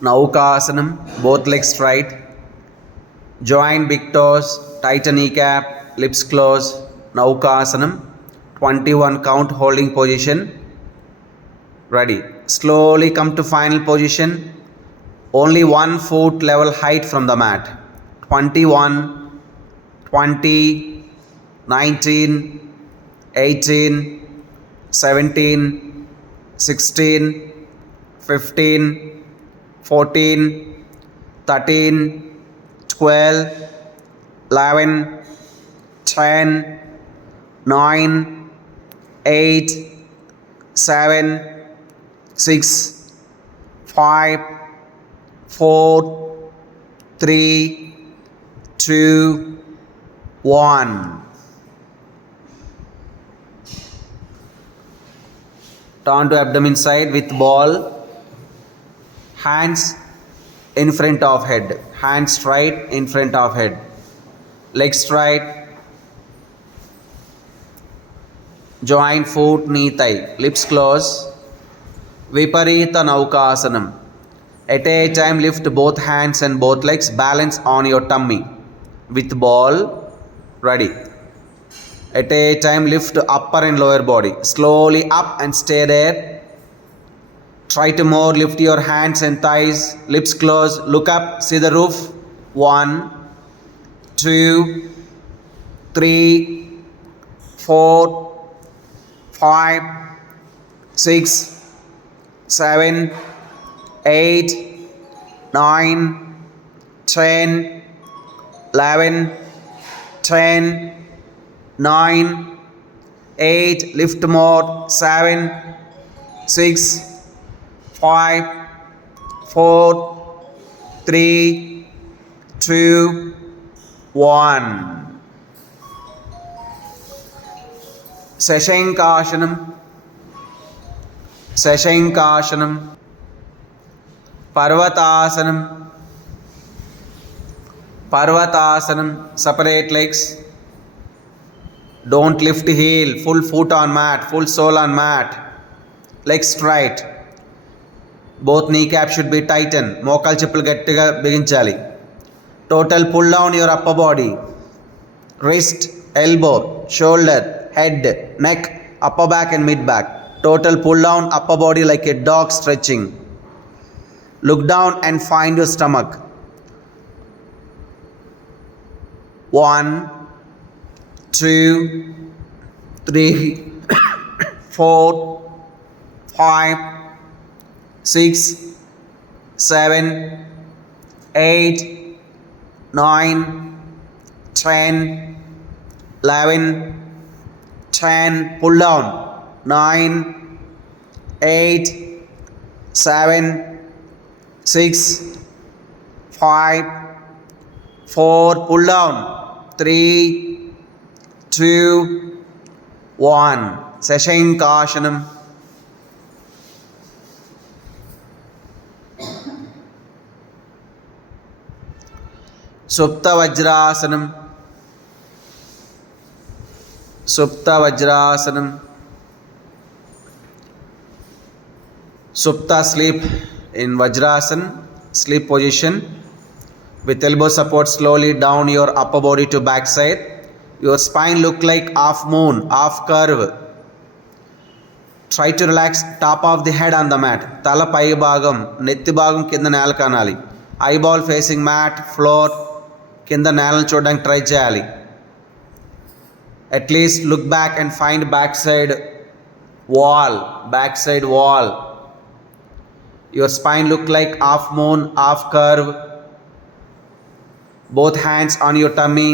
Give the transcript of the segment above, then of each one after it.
Naukasanam, both legs straight. Join big toes, tighten kneecap, lips closed. Naukasanam, 21 count holding position. Ready. Slowly come to final position. Only 1 foot level height from the mat. 21, 20, 19, 18, 17, 16, 15, 14, 13, 12, 11, 10, 9, 8, 7, 6, 5, 4, 3, 2, 1. Turn to abdomen side with ball. Hands in front of head. Hands straight in front of head. Legs straight. Join foot, knee, thigh. Lips close. Viparita Naukasanam. At a time lift both hands and both legs. Balance on your tummy. With ball. Ready. At a time lift upper and lower body. Slowly up and stay there. Try to more lift your hands and thighs. Lips closed. Look up. See the roof. 1, 2, 3, 4, 5, 6, 7, 8, 9, 10, 11, 10, 9, 8, lift more, 7, 6, 5, 4, 3, 2, 1. Sashankashanam. Sashankashanam. Parvatasanam. Parvatasanam. Separate legs. Don't lift heel. Full foot on mat. Full sole on mat. Legs straight. Both kneecaps should be tightened. మోకాలు చెప్పులు గట్టిగా బిగించాలి. Total pull down your upper body. Wrist, elbow, shoulder, head, neck, upper back and mid back. Total pull down upper body like a dog stretching. Look down and find your stomach. 1, 2, 3, 4, 5, 6, 7, 8, 9, 10, 11, 10. Pull down. 9, 8, 7, 6, 5, 4. Pull down. 3, 2, 1. Sashankashanam. Supta Vajrasanam. Supta Vajrasanam. Supta sleep in Vajrasan, sleep position. With elbow support slowly down your upper body to back side. Your spine look like half moon, half curve. Try to relax top of the head on the mat. Tala pai bhagam, netti bhagam kinda nela kanali. Eyeball facing mat, floor. కింద నేలను చూడడానికి try చేయాలి. At least look back and find back side wall. Your spine look like half moon, half curve. Both hands on your tummy.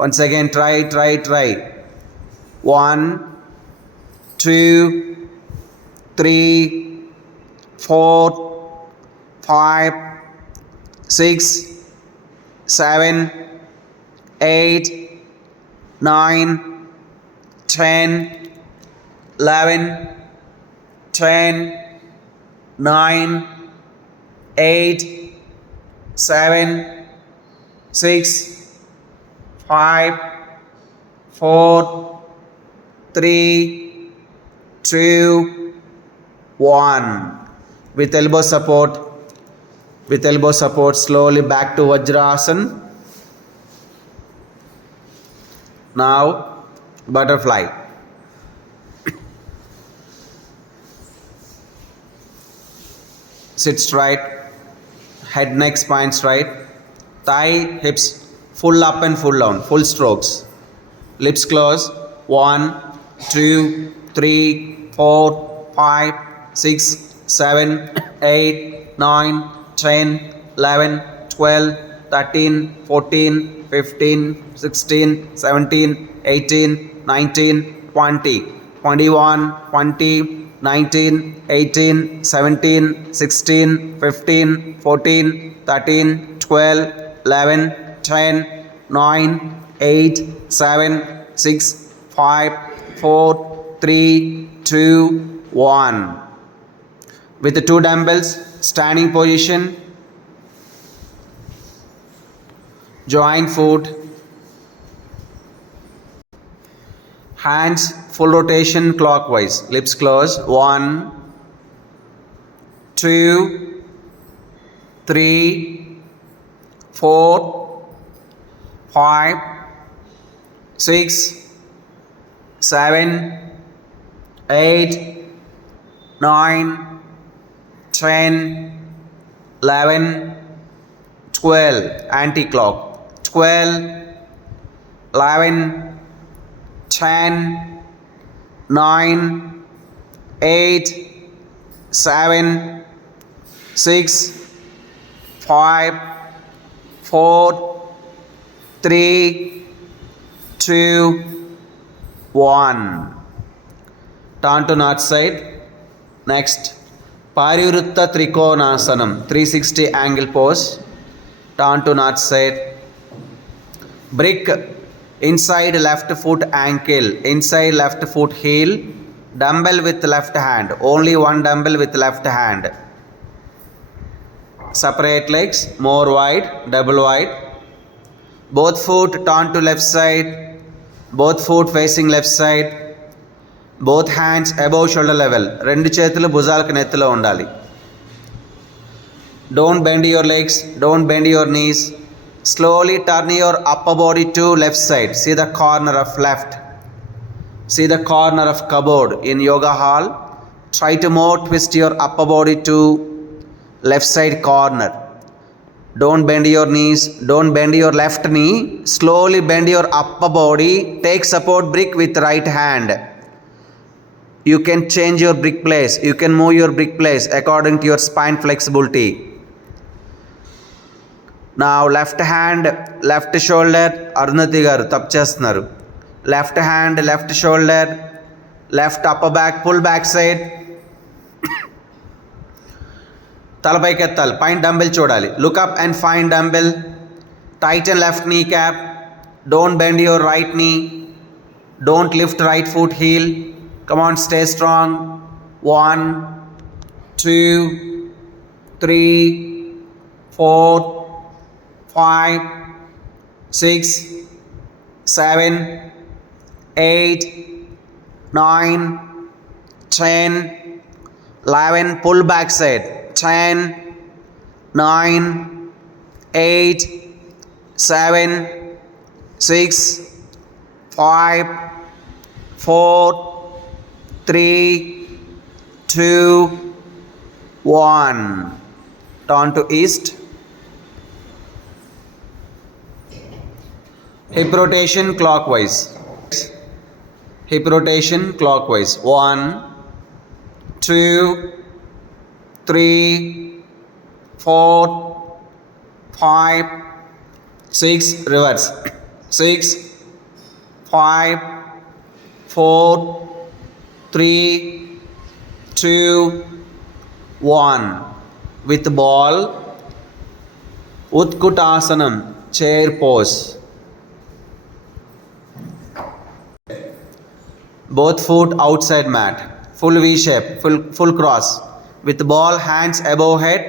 Once again try. 1, 2, 3, 4, 5, 6, 7, 8, 9, 10, 11, 10, 9, 8, 7, 6, 5, 4, 3, 2, 1. With elbow support, With elbow support, slowly back to Vajrasana. Now, butterfly. Sit straight, head, neck, spine straight, thigh, hips, full up and full down, full strokes. Lips close. 1, 2, 3, 4, 5, 6, 7, 8, 9, 10, 11, 12, 13, 14, 15, 16, 17, 18, 19, 20, 21, 20, 19, 18, 17, 16, 15, 14, 13, 12, 11, 10, 9, 8, 7, 6, 5, 4, 3, 2, 1. With the 2 dumbbells, standing position, joint foot, hands full rotation clockwise, lips closed. 1, 2, 3, 4, 5, 6, 7, 8, 9, 10, 11, 12, anti-clock. 12, 11, 10, 9, 8, 7, 6, 5, 4, 3, 2, 1. Turn to north side. Next, Parivritta Trikonasanam, 360 angle pose. Turn to north side. Brick, inside left foot ankle, inside left foot heel, dumbbell with left hand, only one dumbbell with left hand. Separate legs, more wide, double wide. Both foot turn to left side, both foot facing left side. Both hands above shoulder level. రెండు చేతులు భుజాలకు నెత్తిలో ఉండాలి. Don't bend your legs, don't bend your knees. Slowly turn your upper body to left side. See the corner of left. See the corner of cupboard in yoga hall. Try to more twist your upper body to left side corner. Don't bend your knees, don't bend your left knee. Slowly bend your upper body. Take support brick with right hand. You can change your brick place. You can move your brick place according to your spine flexibility. Now left hand, left shoulder. Arunati garu tappu chestunaru. Left hand, left shoulder, left upper back, pull back side. తలపైకి ఎత్తాలి, పైన dumbbell చూడాలి. Look up and find dumbbell. Tighten left knee cap. Don't bend your right knee. Don't lift right foot heel. Come on, stay strong. 1, 2, 3, 4, 5, 6, 7, 8, 9, 10, 11. Pull back side. 10, 9, 8, 7, 6, 5, 4, 3, 2, 1. Turn to east. Hip rotation clockwise. Hip rotation clockwise. 1, 2, 3, 4, 5, 6. Reverse. 6, 5, 4, 3, 2, 1. With ball, Utkuttasanam, chair pose. Both foot outside mat, full V shape, full cross. With ball, hands above head.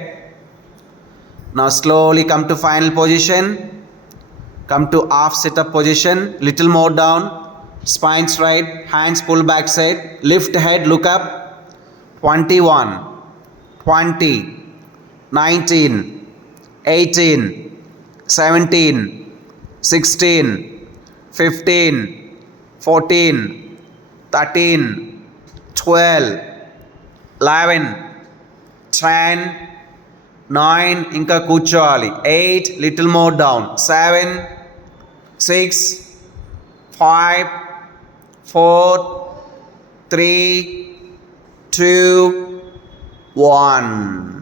Now slowly come to final position. Come to half sit-up position, little more down. Spine straight, hands pull back side, lift head, look up. 21, 20, 19, 18, 17, 16, 15, 14, 13, 12, 11, 10, 9, ఇంకా కూర్చోవాలి. 8, little more down. 7, 6, 5, 4, 3, 2, 1.